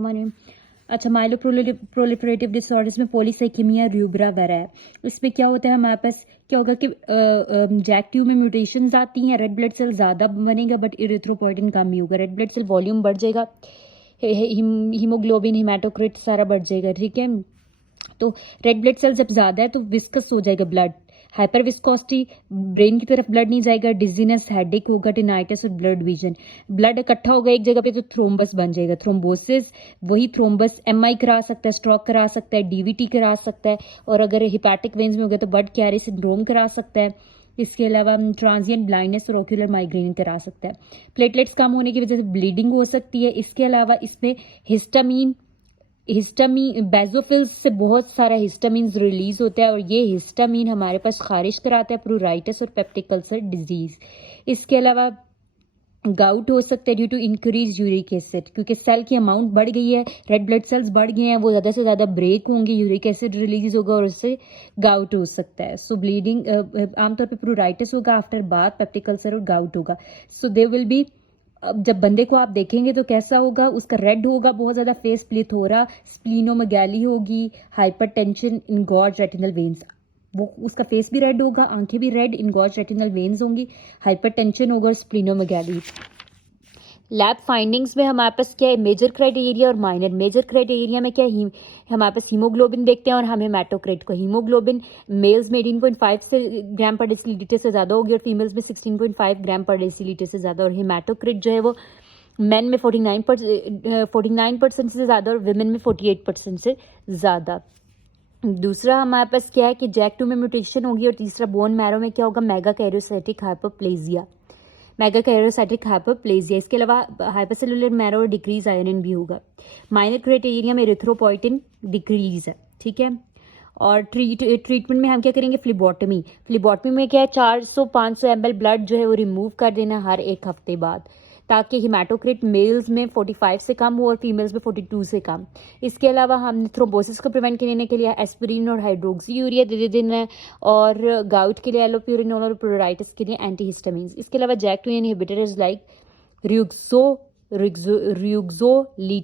माने अच्छा, Milo proliferative disorders में पॉलीसाइकेमिया रूब्रा वेरा है। इसमें क्या होता है, हमारे पास क्या होगा कि जैक2 में म्यूटेशंस आती हैं, रेड ब्लड सेल ज़्यादा बनेगा बट इरिथ्रोपोइटिन कम ही होगा, रेड ब्लड सेल वॉल्यूम बढ़ जाएगा, हीमोग्लोबिन हेमाटोक्रिट सारा बढ़ जाएगा, ठीक है। तो रेड ब्लड सेल जब ज़्यादा है तो विस्कस हो जाएगा ब्लड, हाइपर विस्कोसिटी, ब्रेन की तरफ ब्लड नहीं जाएगा, डिजीनेस, हेडेक होगा, टिनाइटिस और ब्लड विजन। ब्लड इकट्ठा होगा एक जगह पे तो थ्रोम्बस बन जाएगा, थ्रोम्बोसिस, वही थ्रोम्बस एमआई करा सकता है, स्ट्रोक करा सकता है, डीवीटी करा सकता है, और अगर हिपैटिक वेन्स में हो गया तो बर्ड कैरी सिंड्रोम करा सकता है। इसके अलावा ट्रांजिएंट ब्लाइंडनेस और ओक्यूलर माइग्रेन करा सकता है। प्लेटलेट्स कम होने की वजह से ब्लीडिंग हो सकती है। इसके अलावा इसमें हिस्टामीन बेजोफिल्स से बहुत सारा हिस्टामीन रिलीज होता है और ये हिस्टामीन हमारे पास खारिज कराता है प्रूराइटिस और पेप्टिक अल्सर डिजीज। इसके अलावा गाउट हो सकता है due to increase uric acid, क्योंकि सेल की अमाउंट बढ़ गई है, रेड ब्लड सेल्स बढ़ गए हैं, वो ज़्यादा से ज़्यादा ब्रेक होंगे, यूरिक एसिड रिलीज होगा और उससे गाउट हो सकता है। सो ब्लीडिंग आमतौर पे प्रूराइटिस होगा, आफ्टर बाथ पेप्टिक अल्सर और गाउट होगा। सो दे विल बी, अब जब बंदे को आप देखेंगे तो कैसा होगा, उसका रेड होगा बहुत ज़्यादा फेस, प्लिथोरा, स्प्लीनोमेगाली होगी, हाइपरटेंशन, इनगॉर्ज रेटिनल वेन्स, वो उसका फेस भी रेड होगा, आंखें भी रेड, इनगॉर्ज रेटिनल वेन्स होंगी, हाइपरटेंशन होगा और स्प्लीनोमेगाली। लैब फाइंडिंग्स में हमारे पास क्या है, मेजर क्राइटेरिया और माइनर। मेजर क्राइटेरिया में क्या है, हमारे पास हीमोग्लोबिन देखते हैं और हम हेमाटोक्रिट को, हीमोग्लोबिन मेल्स में 18.5 से ग्राम पर डेसीलीटर से ज़्यादा होगी और फीमेल्स में 16.5 ग्राम पर डेसीलीटर से ज़्यादा, और हेमाटोक्रिट जो है वो मेन में 49% से ज़्यादा और विमेन में 48% से ज़्यादा। दूसरा हमारे पास क्या है कि जैक2 में म्यूटेशन होगी, और तीसरा बोन मैरो में क्या होगा, मेगाकैरियोसाइटिक हाइपरप्लेजिया, मेगाकैरियोसाइटिक हाइपरप्लेजिया। इसके अलावा हाइपरसेलुलर मैरो और डिक्रीज आयरन भी होगा। माइनर क्राइटेरिया में इरिथ्रोपोइटिन डिक्रीज है, ठीक है। और ट्रीटमेंट में हम क्या करेंगे, फ्लिबोटमी। फ्लिबोटमी में क्या है, 400-500 ml ब्लड जो है वो रिमूव कर देना हर एक हफ्ते बाद, ताकि हिमाटोक्रिट मेल्स में 45 से कम हो और फीमेल्स में 42 से कम। इसके अलावा हमने थ्रोम्बोसिस को प्रिवेंट करने के लिए एस्पिरिन और हाइड्रोक्सी यूरिया दे देना है, और गाउट के लिए एलोप्यूरिनोल और प्लोराइटिस के लिए एंटीहिस्टामिन्स। इसके अलावा जैक2 इनहिबिटर्स लाइक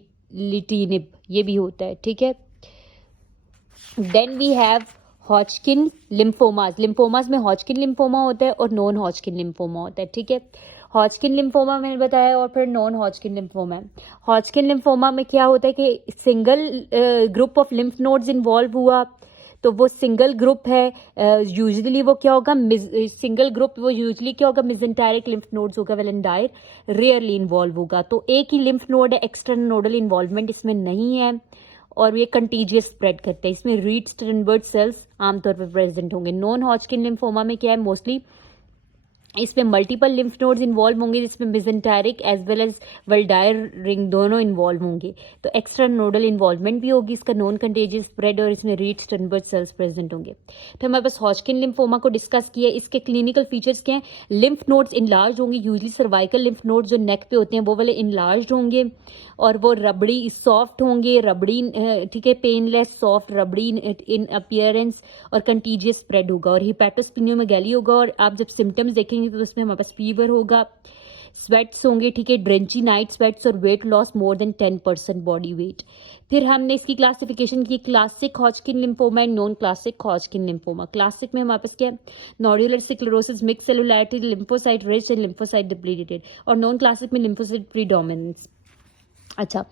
रुक्सोलिटिनिब ये भी होता है, ठीक है। Then we have Hodgkin lymphomas. Lymphomas में हॉजकिन लिम्फोमा होता है और नॉन हॉजकिन लिम्फोमा होता है, ठीक है। हॉजकिन लिम्फोमा मैंने बताया और फिर non Hodgkin lymphoma. Hodgkin lymphoma में क्या होता है कि single group of lymph nodes involve हुआ, तो वो सिंगल ग्रुप है, यूजुअली वो क्या होगा, सिंगल ग्रुप वो यूजुअली क्या होगा, मिजेंटेरिक लिम्फ नोड्स होगा, वेलेंडायर रेयरली इन्वॉल्व होगा। तो एक ही लिम्फ नोड है, एक्सटर्नल नोडल इन्वॉल्वमेंट इसमें नहीं है, और ये कंटीजियस स्प्रेड करते हैं। इसमें रीड स्टर्नबर्ग सेल्स आमतौर पर प्रेजेंट होंगे। नॉन हॉजकिन लिम्फोमा में क्या है, मोस्टली इसमें मल्टीपल लिम्फ नोड्स इन्वॉल्व होंगे, जिसमें mesenteric as well as Waldeyer ring दोनों इन्वॉल्व होंगे, तो एक्स्ट्रा नोडल इन्वॉल्वमेंट भी होगी, इसका नॉन कंटेजियस स्प्रेड, और इसमें रीड स्टर्नबर्ग सेल्स प्रेजेंट होंगे। फिर हमारे पास हॉजकिन लिम्फोमा को डिस्कस किया। इसके क्लिनिकल फीचर्स क्या हैं, लिम्फ नोड्स इनलार्ज होंगे, यूजली सर्वाइकल लिम्फ नोड्स जो नेक पे होते हैं वो वाले इनलार्ज होंगे, और वो रबड़ी सॉफ्ट होंगे, रबड़ी, ठीक है, पेनलेस, सॉफ्ट, रबड़ी इन अपीयरेंस, और कंटीजियस स्प्रेड होगा, और हिपैटोस्प्लीनोमेगाली होगा। और आप जब सिम्टम्स देखेंगे तो उसमें हमारे पास फीवर होगा, स्वेट्स होंगे, ठीक है, ड्रेंची नाइट स्वेट्स, और weight loss more than 10% body weight. फिर हमने इसकी क्लासिफिकेशन की, classic Hodgkin lymphoma and non classic Hodgkin lymphoma. Classic में हमारे पास क्या है, nodular sclerosis, mix cellularity, lymphocyte rich and lymphocyte depleted, और नॉन क्लासिक में लिम्फोसाइट प्रीडोमिनेंस। अच्छा,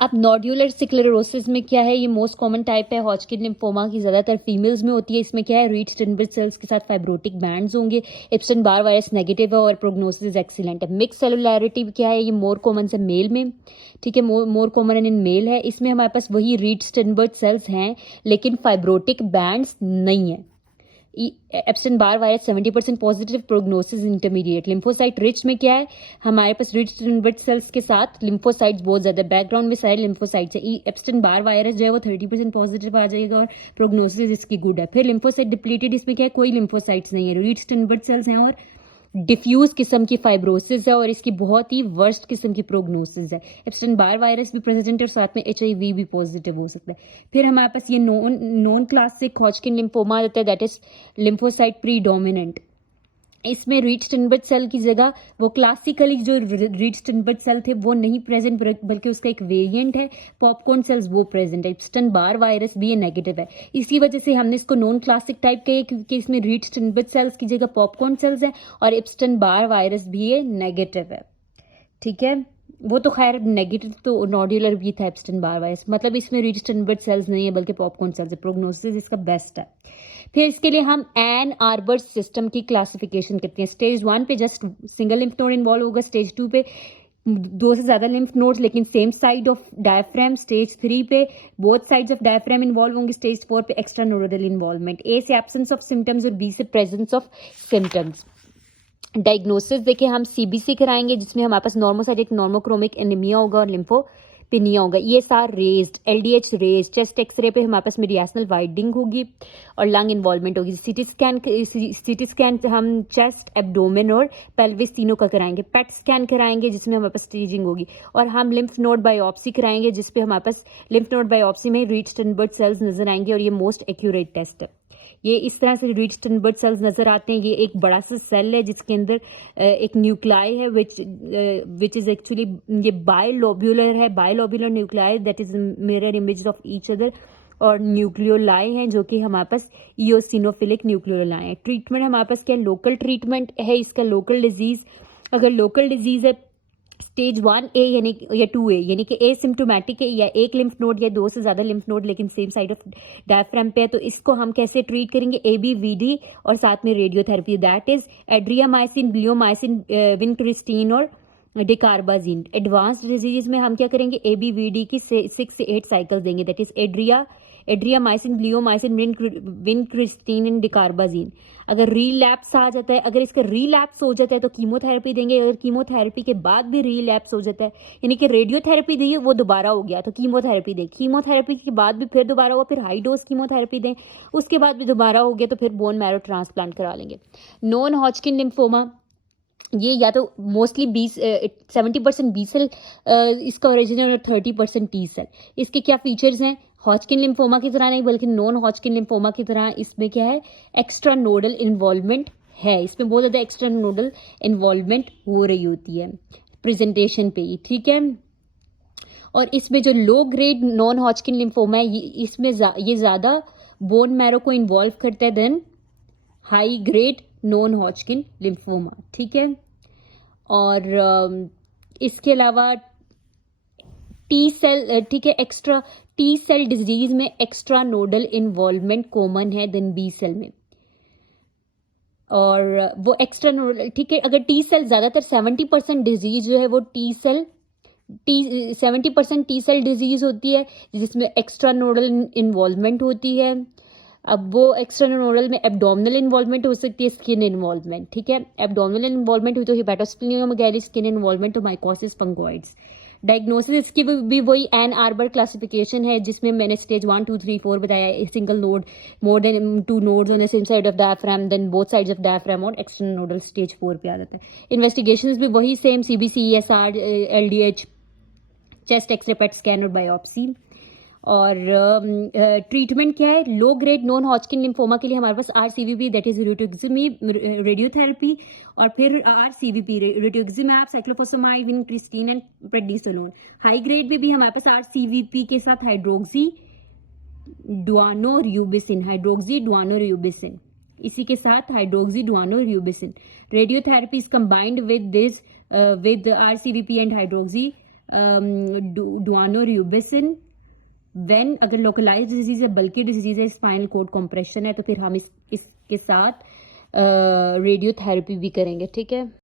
अब नोड्यूलर स्क्लेरोसिस में क्या है, ये मोस्ट कॉमन टाइप है हॉजकिन लिम्फोमा की, ज़्यादातर फीमेल्स में होती है। इसमें क्या है, रीड स्टर्नबर्ग सेल्स के साथ फाइब्रोटिक बैंड्स होंगे, एप्सन बार वायरस नेगेटिव है और प्रोग्नोसिस एक्सीलेंट है। मिक्स सेलुलैरिटी क्या है, ये मोर कॉमन से मेल में, ठीक है, मोर कॉमन इन मेल है। इसमें हमारे पास वही रीड स्टर्नबर्ग सेल्स हैं लेकिन फाइब्रोटिक बैंड्स नहीं है। Epson Barr virus 70% positive, prognosis intermediate. Lymphocyte rich में क्या है, हमारे पास रिच स्टर्नबर्ग सेल्स के साथ लिम्फोसाइट्स बहुत ज़्यादा, बैकग्राउंड में सारे लिम्फोसाइट्स है। एप्सन बार वायरस जो है वो 30% पॉजिटिव आ जाएगा और प्रोग्नोसिस इसकी गुड है। फिर लिम्फोसाइट डिप्लीटेड, इसमें क्या है, कोई लिम्फोसाइट्स नहीं है, रिच स्टर्नबर्ग सेल्स हैं और डिफ्यूज किस्म की फाइब्रोसिस है और इसकी बहुत ही वर्स्ट किस्म की प्रोग्नोसिस है। एप्स्टन बार वायरस भी प्रेजेंट है और साथ में HIV भी पॉजिटिव हो सकता है। फिर हमारे पास ये नॉन क्लासिक हॉजकिन लिम्फोमा आता है, दैट इज लिम्फोसाइट प्रीडोमिनेंट। इसमें रीड-स्टर्नबर्ग सेल की जगह वो क्लासिकली जो रीड-स्टर्नबर्ग सेल थे वो नहीं प्रेजेंट, बल्कि उसका एक वेरिएंट है पॉपकॉर्न सेल्स, वो प्रेजेंट है। एप्स्टन बार वायरस भी ये नेगेटिव है, इसी वजह से हमने इसको नॉन क्लासिक टाइप कहे, क्योंकि इसमें रीड-स्टर्नबर्ग सेल्स की जगह पॉपकॉर्न सेल्स हैं और एप्स्टन बार वायरस भी ये नेगेटिव है। ठीक है, वो तो खैर नेगेटिव तो नोड्यूलर भी था एप्स्टन बार वायरस, मतलब इसमें रीड-स्टर्नबर्ग सेल्स नहीं है बल्कि पॉपकॉर्न सेल्स है। प्रोग्नोसिस इसका बेस्ट है। फिर इसके लिए हम एन आर्बर सिस्टम की क्लासिफिकेशन करते हैं। स्टेज 1 पे just single lymph node involve होगा, स्टेज 2 पे 2 से ज़्यादा लिम्फ नोड्स लेकिन same side of diaphragm, stage 3 पे both sides of diaphragm involve होंगे, स्टेज 4 पे एक्स्ट्रा नोडल इन्वॉल्वमेंट। ए से एब्सेंस ऑफ सिम्टम्स और बी से प्रेजेंस ऑफ सिम्टम्स। डायग्नोसिस देखिए हम सीबीसी कराएंगे जिसमें हमारे पास नॉर्मोसाइटिक नॉर्मोक्रोमिक एनीमिया होगा और लिम्फोपिनिया होगा। ESR raised, LDH raised, chest x-ray पे हमारे पास मीडियासनल वाइडनिंग होगी और लंग इन्वॉल्वमेंट होगी। सीटी स्कैन हम चेस्ट, एब्डोमेन और पेल्विस तीनों का कराएंगे। पेट स्कैन कराएंगे जिसमें हमारे पास स्टेजिंग होगी और हम लिम्फ नोड बायोप्सी कराएंगे जिसपे हमारे पास लिम्फ नोड बायोप्सी में रीड-स्टर्नबर्ग सेल्स नजर आएंगे और ये मोस्ट एक्यूरेट टेस्ट है। ये इस तरह से रीड-स्टर्नबर्ग सेल्स नजर आते हैं। ये एक बड़ा सा सेल है जिसके अंदर एक न्यूक्लाई है विच इज एक्चुअली ये बायलोब्यूलर है, bilobular nuclei that is mirror image of each other, और न्यूक्लियोलाई हैं जो कि हमारे पास इओसिनोफिलिक न्यूक्लियोलाई हैं। ट्रीटमेंट हमारे पास क्या लोकल ट्रीटमेंट है इसका, लोकल डिजीज। अगर लोकल डिजीज है स्टेज 1A यानी या 2A यानी कि एसिम्टोमेटिक है या एक लिम्फ नोड या 2 से ज़्यादा लिम्फ नोड लेकिन सेम साइड ऑफ डायफ्राम पे है, तो इसको हम कैसे ट्रीट करेंगे, ABVD और साथ में radiotherapy, that is adriamycin, bleomycin, vincristine और डिकार्बाजीन। एडवांस्ड डिजीज में हम क्या करेंगे, ABVD की 6 से 8 साइकिल देंगे, that is adriamycin, bleomycin, vincristine and dacarbazine. अगर रीलैप्स आ जाता है, अगर इसका रीलैप्स हो जाता है तो कीमोथेरेपी देंगे। अगर कीमोथेरेपी के बाद भी रीलैप्स हो जाता है यानी कि रेडियोथेरेपी दी वो दोबारा हो गया तो कीमोथेरेपी दें, कीमोथेरेपी के बाद भी फिर दोबारा हुआ फिर हाई डोज कीमोथेरेपी दें, उसके बाद भी दोबारा हो गया तो फिर बोन मैरो ट्रांसप्लांट करा लेंगे। नॉन हॉजकिन लिम्फोमा ये या तो मोस्टली 70% बी सेल इसका ओरिजिनल और 30% टी सेल। इसके क्या फीचर्स हैं, हॉजकिन लिम्फोमा की तरह नहीं बल्कि नॉन हॉजकिन लिम्फोमा की तरह इसमें क्या है, एक्स्ट्रा नोडल इन्वॉल्वमेंट है। इसमें बहुत ज़्यादा एक्स्ट्रा नोडल इन्वॉल्वमेंट हो रही होती है प्रेजेंटेशन पे ही। ठीक है, और इसमें जो लो ग्रेड नॉन हॉजकिन लिम्फोमा है इसमें ये ज़्यादा बोन मैरो को इन्वॉल्व करता है then high grade non Hodgkin lymphoma. ठीक है, और इसके अलावा टी सेल, ठीक है, एक्स्ट्रा टी सेल डिजीज में एक्स्ट्रा नोडल इन्वॉल्वमेंट कॉमन है देन बी सेल में, और वो एक्स्ट्रा नोडल, ठीक है, अगर टी सेल ज़्यादातर 70% डिजीज जो है वो 70% टी सेल डिजीज होती है जिसमें एक्स्ट्रा नोडल इन्वॉल्वमेंट होती है। अब वो एक्स्ट्रा नोडल में एब्डोमिनल इन्वॉल्वमेंट हो सकती है, स्किन इन्वॉल्वमेंट। ठीक है, एब्डोमिनल इन्वॉल्वमेंट हुई तो हिपैटोस्प्लीनोमेगैली, स्किन इन्वॉल्वमेंट तो माइकोसिस फंगोइड्स। डायग्नोसिस इसकी भी वही एन आर्बर क्लासिफिकेशन है जिसमें मैंने स्टेज 1, 2, 3, 4 बताया। Single node, more than 2 nodes on the same side of diaphragm, then both sides of diaphragm और एक्सटर्नल नोडल स्टेज 4 पे आ जाता है। इन्वेस्टिगेशंस भी वही same, CBC, ESR, LDH, chest x-ray, PET scan और बायोप्सी। और ट्रीटमेंट क्या है, low grade non Hodgkin lymphoma के लिए हमारे पास RCVP दैट इज रेडियोथेरेपी, और फिर RCVP rituximab, cyclophosphamide, vincristine and prednisolone. High grade में भी हमारे पास RCVP के साथ हाइड्रोक्सी डुआनोरियूबिसिन, इसी के साथ hydroxy daunorubicin. Radiotherapy is combined with this with RCVP and hydroxy daunorubicin. When अगर लोकलाइज डिजीज है, बल्कि डिजीज है, स्पाइनल कोड कॉम्प्रेशन है, तो फिर हम इसके साथ रेडियोथेरेपी भी करेंगे। ठीक है।